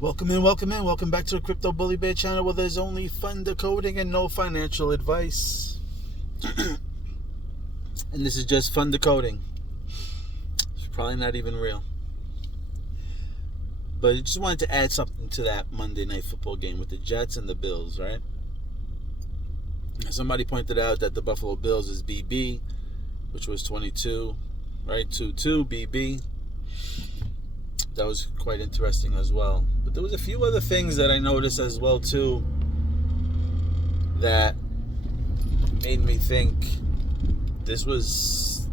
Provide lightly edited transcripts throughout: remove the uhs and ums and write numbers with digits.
Welcome in, welcome in, welcome back to the Crypto Bully Bear channel where there's only fun decoding and no financial advice. And this is just fun decoding. It's probably not even real. But I just wanted to add something to that Monday Night Football game with the Jets and the Bills, right? Somebody pointed out that the Buffalo Bills is BB, which was 22, right? 2-2 BB. That was quite interesting as well. But there was a few other things that I noticed as well too that made me think this was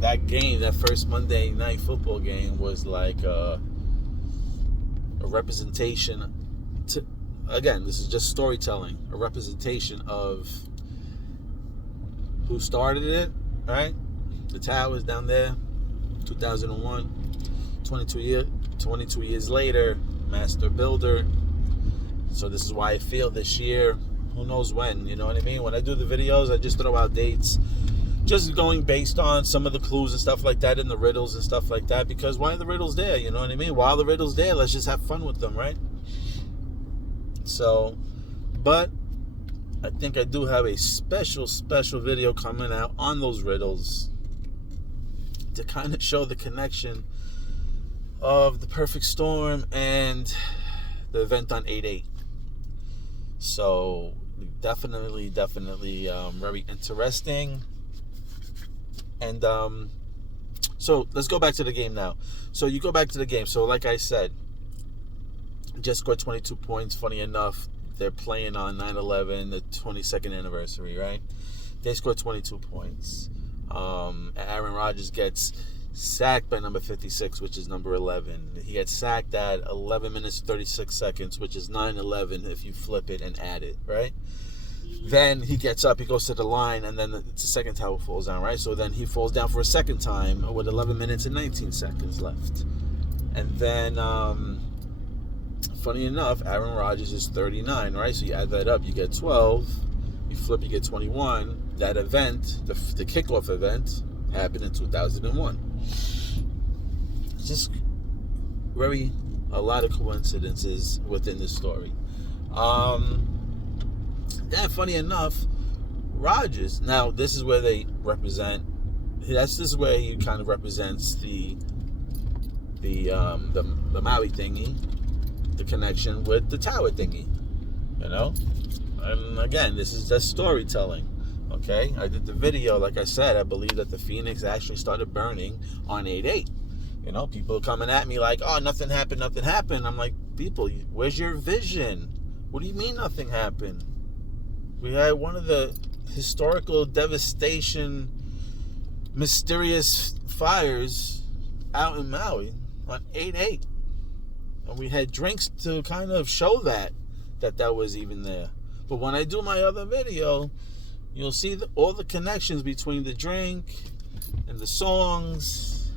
that game, that first Monday Night Football game was like a representation to, again, this is just storytelling, a representation of who started it, right? The Towers down there, 2001. 22 years later, master builder. So this is why I feel this year, who knows when, you know what I mean? When I do the videos, I just throw out dates, just going based on some of the clues and stuff like that, and the riddles and stuff like that, because why are the riddles there, you know what I mean? While the riddles there, let's just have fun with them, right? So, but I think I do have a special video coming out on those riddles to kind of show the connection of the perfect storm and the event on 8/8. So definitely very interesting. And so let's go back to the game now. So you go back to the game. So like I said, just scored 22 points. Funny enough, they're playing on 9/11, the 22nd anniversary, right? They scored 22 points. Aaron Rodgers gets sacked by number 56, which is number 11. He gets sacked at 11 minutes 36 seconds, which is 9/11 if you flip it and add it, right? Then he gets up, he goes to the line, and then the second tower falls down, right? So then he falls down for a second time with 11 minutes and 19 seconds left. And then, funny enough, Aaron Rodgers is 39, right? So you add that up, you get 12. You flip, you get 21. That event, the kickoff event, happened in 2001. Just a lot of coincidences within this story. And funny enough, Rodgers, now this is where they represent, this is where he kind of represents the Maui thingy, the connection with the tower thingy, you know? And again, this is just storytelling. Okay, I did the video, like I said, I believe that the Phoenix actually started burning on 8/8. You know, people are coming at me like, oh, nothing happened. I'm like, people, where's your vision? What do you mean nothing happened? We had one of the historical devastation, mysterious fires out in Maui on 8/8. And we had drinks to kind of show that was even there. But when I do my other video, you'll see all the connections between the drink and the songs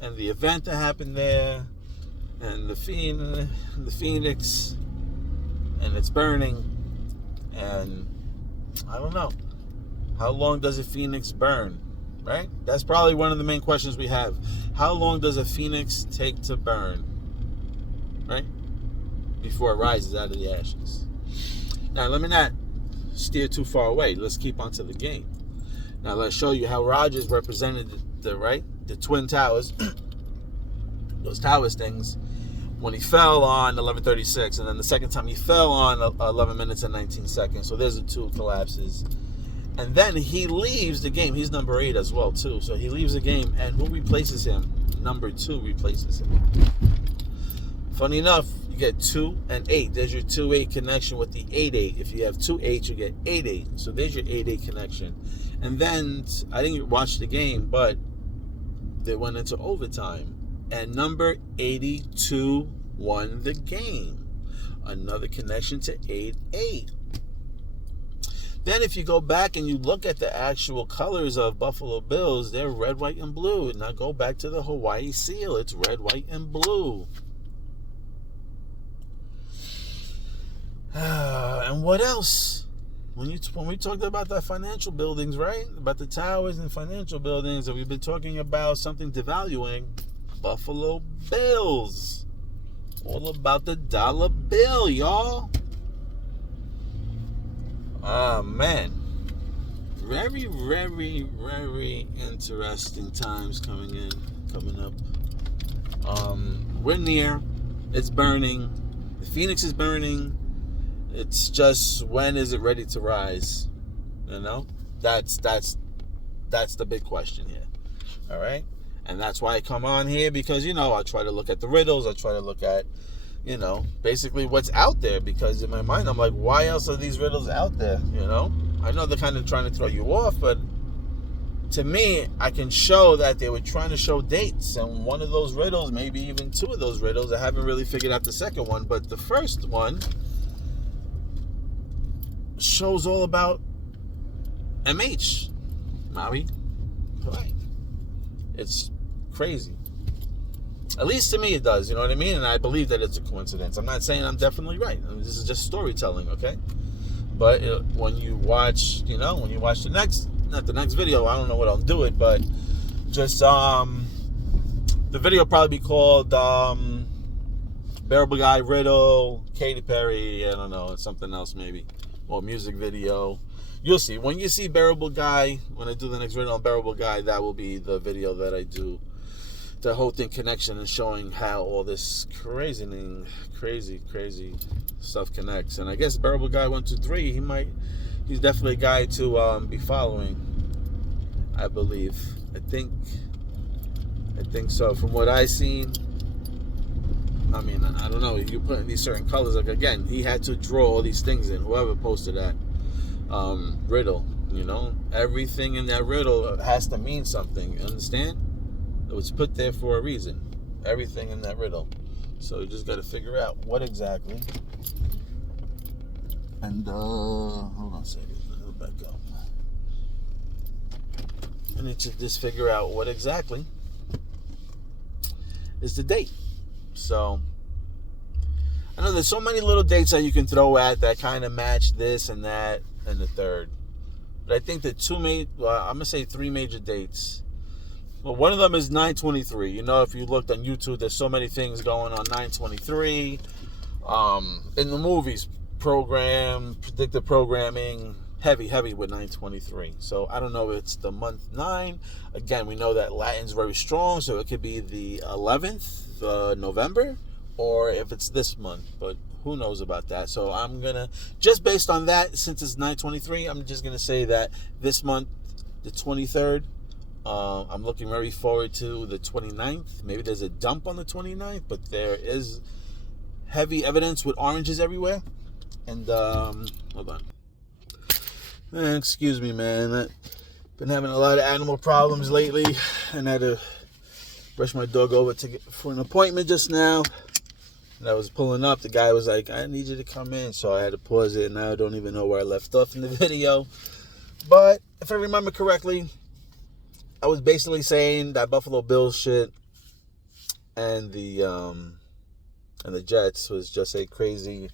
and the event that happened there and the Phoenix and it's burning. And I don't know, how long does a Phoenix burn, right? That's probably one of the main questions we have. How long does a Phoenix take to burn, right? Before it rises out of the ashes. Now, let me not steer too far away. Let's keep on to the game. Now let's show you how Rodgers represented the Twin Towers, those towers things, when he fell on 11:36, and then the second time he fell on 11 minutes and 19 seconds. So there's the two collapses. And then he leaves the game. He's number 8 as well too. So he leaves the game, and who replaces him? Number 2 replaces him. Funny enough, you get 2 and 8. There's your 2-8 connection with the 8-8. If you have 2-8, you get 8-8. So there's your 8-8 connection. And then, I didn't watch the game, but they went into overtime. And number 82 won the game. Another connection to 8-8. Then if you go back and you look at the actual colors of Buffalo Bills, they're red, white, and blue. Now go back to the Hawaii seal. It's red, white, and blue. And what else? When we talked about the financial buildings, right? About the towers and financial buildings, and we've been talking about something devaluing, Buffalo Bills. All about the dollar bill, y'all. Ah, man. Very, very, very interesting times coming up. We're near. It's burning. The Phoenix is burning. It's just, when is it ready to rise? You know? That's the big question here. All right? And that's why I come on here, because, I try to look at the riddles. I try to look at, basically what's out there, because in my mind, I'm like, why else are these riddles out there? I know they're kind of trying to throw you off, but to me, I can show that they were trying to show dates, and one of those riddles, maybe even two of those riddles, I haven't really figured out the second one, but the first one shows all about MH, Maui. Right. It's crazy. At least to me it does, you know what I mean? And I believe that it's a coincidence. I'm not saying I'm definitely right. This is just storytelling, okay? But when you watch, not the next video, I don't know what I'll do it, but just, the video will probably be called, Bearable Guy Riddle, Katy Perry, I don't know, something else maybe, or music video. You'll see. When you see Bearable Guy, when I do the next video on Bearable Guy, that will be the video that I do. The whole thing connection and showing how all this crazy stuff connects. And I guess Bearable Guy 1, 2, 3, he's definitely a guy to be following. I believe. I think so. From what I seen, I mean, I don't know. You put in these certain colors. Like, again, he had to draw all these things in. Whoever posted that riddle, everything in that riddle has to mean something. You understand? It was put there for a reason. Everything in that riddle. So you just got to figure out what exactly. And hold on a second. I'll back up. I need to just figure out what exactly is the date. So I know there's so many little dates that you can throw at that kind of match this and that and the third. But I think the I'm gonna say three major dates. Well, one of them is 9/23. If you looked on YouTube, there's so many things going on 9/23. In the movies program, predictive programming, heavy with 9/23. So I don't know if it's the month 9. Again, we know that Latin's very strong, so it could be the 11th November, or if it's this month. But who knows about that? So I'm gonna, just based on that, since it's 9/23, I'm just gonna say that this month, the 23rd. I'm looking very forward to the 29th. Maybe there's a dump on the 29th, but there is heavy evidence with oranges everywhere. And, hold on. Man, excuse me, man. I've been having a lot of animal problems lately, and I had to rush my dog over for an appointment just now. And I was pulling up. The guy was like, I need you to come in. So I had to pause it, and now I don't even know where I left off in the video. But if I remember correctly, I was basically saying that Buffalo Bills shit and the Jets was just a crazy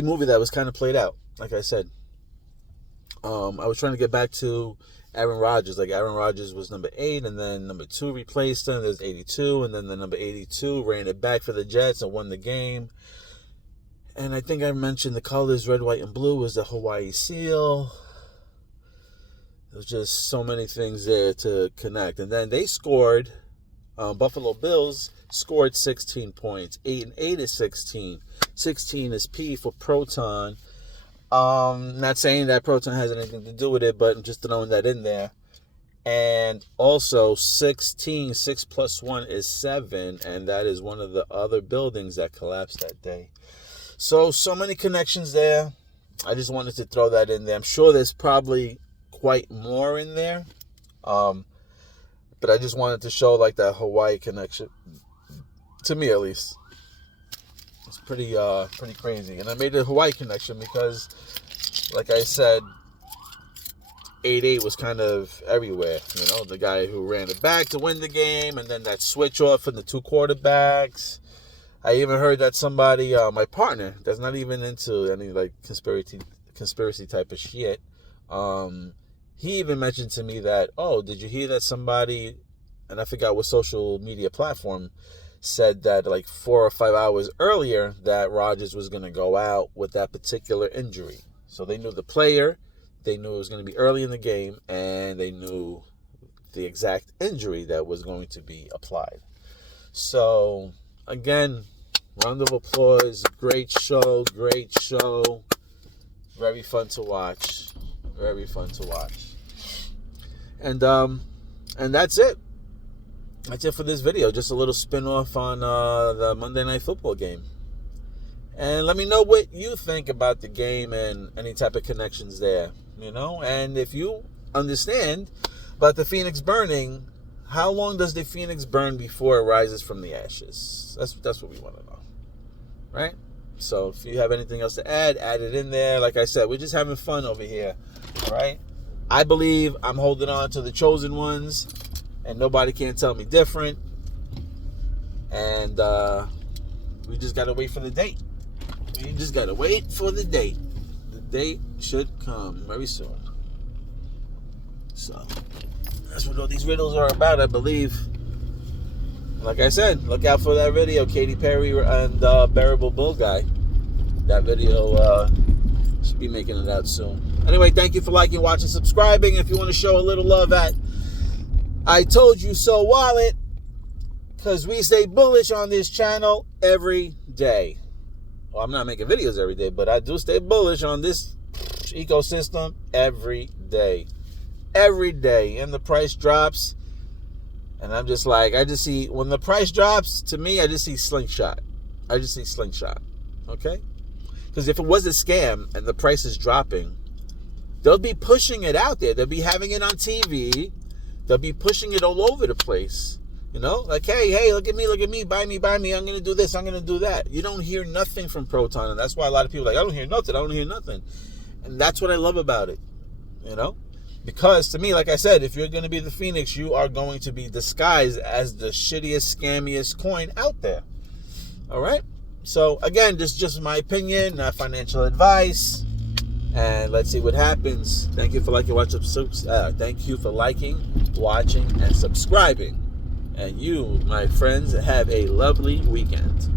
movie that was kind of played out. Like I said, I was trying to get back to Aaron Rodgers. Like, Aaron Rodgers was number 8, and then number 2 replaced him. There's 82, and then the number 82 ran it back for the Jets and won the game. And I think I mentioned the colors red, white, and blue was the Hawaii seal. There's just so many things there to connect. And then they scored, Buffalo Bills scored 16 points. 8 and 8 is 16. 16 is P for Proton. Not saying that Proton has anything to do with it, but I'm just throwing that in there. And also 16, 6 plus 1 is 7. And that is one of the other buildings that collapsed that day. So many connections there. I just wanted to throw that in there. I'm sure there's probably quite more in there, but I just wanted to show like that Hawaii connection, to me at least. It's pretty crazy. And I made the Hawaii connection because, like I said, 8-8 was kind of everywhere. The guy who ran it back to win the game, and then that switch off from the two quarterbacks. I even heard that somebody, my partner, that's not even into any like conspiracy type of shit, he even mentioned to me that, oh, did you hear that somebody, and I forgot what social media platform, said that like 4 or 5 hours earlier that Rodgers was going to go out with that particular injury. So they knew the player, they knew it was going to be early in the game, and they knew the exact injury that was going to be applied. So, again, round of applause. Great show. Very fun to watch. And that's it. That's it for this video. Just a little spin-off on the Monday Night Football game. And let me know what you think about the game and any type of connections there. And if you understand about the Phoenix burning, how long does the Phoenix burn before it rises from the ashes? That's what we want to know, right? So if you have anything else to add it in there. Like I said, we're just having fun over here, all right? I believe I'm holding on to the chosen ones, and nobody can tell me different. And we just got to wait for the date. The date should come very soon. So that's what all these riddles are about, I believe. Like I said, look out for that video, Katy Perry and Bearable Bull Guy. That video should be making it out soon. Anyway, thank you for liking, watching, subscribing. If you want to show a little love at I Told You So Wallet, because we stay bullish on this channel every day. Well, I'm not making videos every day, but I do stay bullish on this ecosystem every day. And the price drops, and I'm just like, I just see, when the price drops, to me, I just see slingshot. Okay? Because if it was a scam and the price is dropping, they'll be pushing it out there. They'll be having it on TV. They'll be pushing it all over the place. Like, hey, look at me, buy me, I'm going to do this, I'm going to do that. You don't hear nothing from Proton, and that's why a lot of people are like, I don't hear nothing. And that's what I love about it, Because to me, like I said, if you're going to be the Phoenix, you are going to be disguised as the shittiest, scammiest coin out there. All right? So, again, this is just my opinion, not financial advice. And let's see what happens. Thank you for liking, watching, and subscribing. And you, my friends, have a lovely weekend.